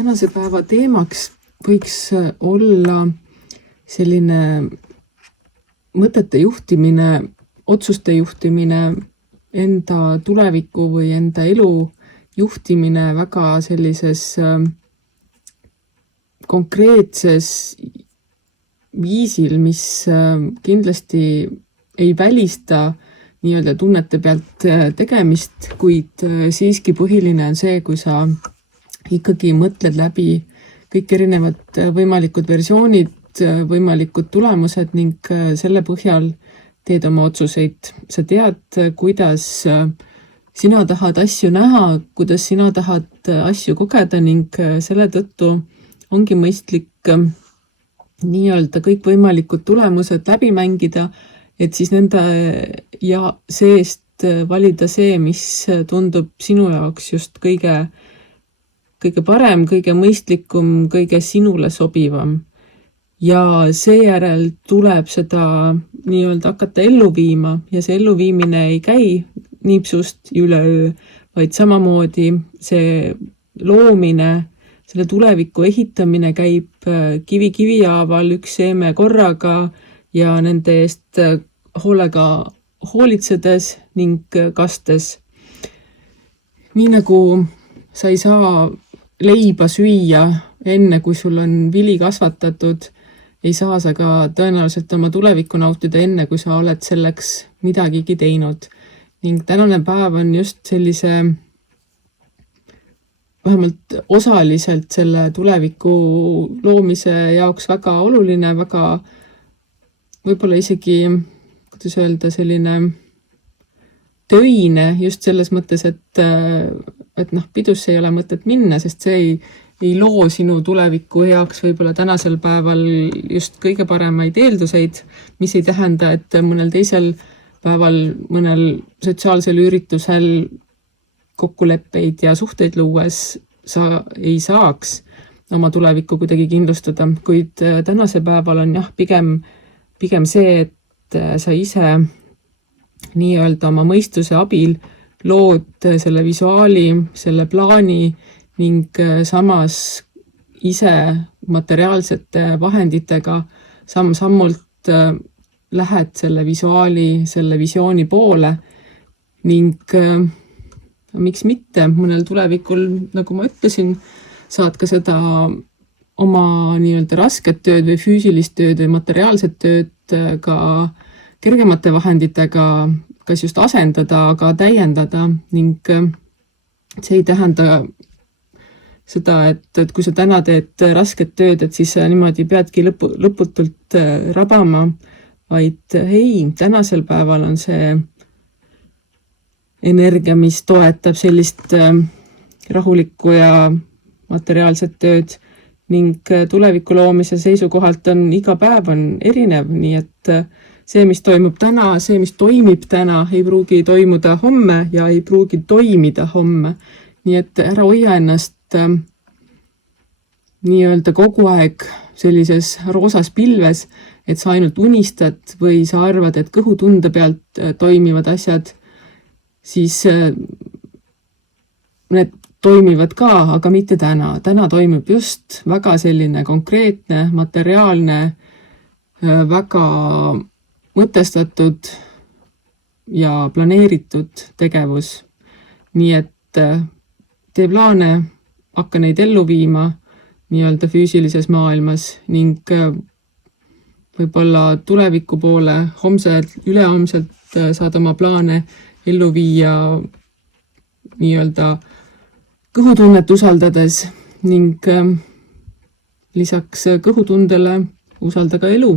Tänase päeva teemaks võiks olla selline mõtete juhtimine, otsuste juhtimine, enda tuleviku või enda elu juhtimine väga sellises konkreetses viisil, mis kindlasti ei välista nii-öelda tunnete pealt tegemist, kuid siiski põhiline on see, kui sa ikkagi mõtled läbi kõik erinevad võimalikud versioonid, võimalikud tulemused ning selle põhjal teed oma otsuseid. Sa tead, kuidas sina tahad asju näha, kuidas sina tahad asju kogeda ning selle tõttu ongi mõistlik nii-öelda kõik võimalikud tulemused läbi mängida, et siis nende ja seest valida see, mis tundub sinu jaoks just kõige parem, kõige mõistlikum, kõige sinule sobivam. Ja seejärel tuleb seda nii-öelda hakata ellu viima ja see elluviimine ei käi niipsust üleöö, vaid samamoodi see loomine, selle tuleviku ehitamine käib kivi haaval, üks seeme korraga ja nende eest hoolega hoolitsedes ning kastes. Nii nagu sa ei saa leiba süüa enne, kui sul on vili kasvatatud, ei saa sa ka tõenäoliselt oma tulevikku nautida enne, kui sa oled selleks midagigi teinud. Ning tänane päev on just sellise, vähemalt osaliselt selle tuleviku loomise jaoks väga oluline, väga võib-olla isegi, kuidas öelda, selline töine just selles mõttes, et pidusse ei ole mõtet minna, sest see ei loo sinu tuleviku heaks võib-olla tänasel päeval just kõige paremaid eelduseid, mis ei tähenda, et mõnel teisel päeval, mõnel sotsiaalsel üritusel kokkuleppeid ja suhteid luues sa ei saaks oma tulevikku kuidagi kindlustada, kuid tänase päeval on pigem see, et sa ise nii-öelda oma mõistuse abil lood selle visuaali, selle plaani ning samas ise materiaalsete vahenditega samm-sammult lähed selle visuaali, selle visiooni poole ning miks mitte mõnel tulevikul, nagu ma ütlesin, saad ka seda oma nii-öelda rasket tööd või füüsilist tööd või materiaalset tööd ka kergemate vahenditega kas just asendada, aga täiendada ning see ei tähenda seda, et kui sa täna teed rasket tööd, et siis sa niimoodi peadki lõputult rabama, vaid ei, tänasel päeval on see energia, mis toetab sellist rahulikku ja materiaalset tööd ning tuleviku loomise seisukohalt on iga päev on erinev, nii et see, mis toimub täna, see, mis toimib täna, ei pruugi toimuda homme ja ei pruugi toimida homme. Nii et ära hoia ennast nii-öelda kogu aeg sellises roosas pilves, et sa ainult unistad või sa arvad, et kõhutunde pealt toimivad asjad, siis need toimivad ka, aga mitte täna. Täna toimub just väga selline konkreetne, materiaalne, väga mõtestatud ja planeeritud tegevus. Nii et tee plaane, hakka neid ellu viima nii-öelda füüsilises maailmas ning võib-olla tuleviku poole ülehomselt saad oma plaane ellu viia nii-öelda kõhutunnet usaldades ning lisaks kõhutundele usalda ka elu.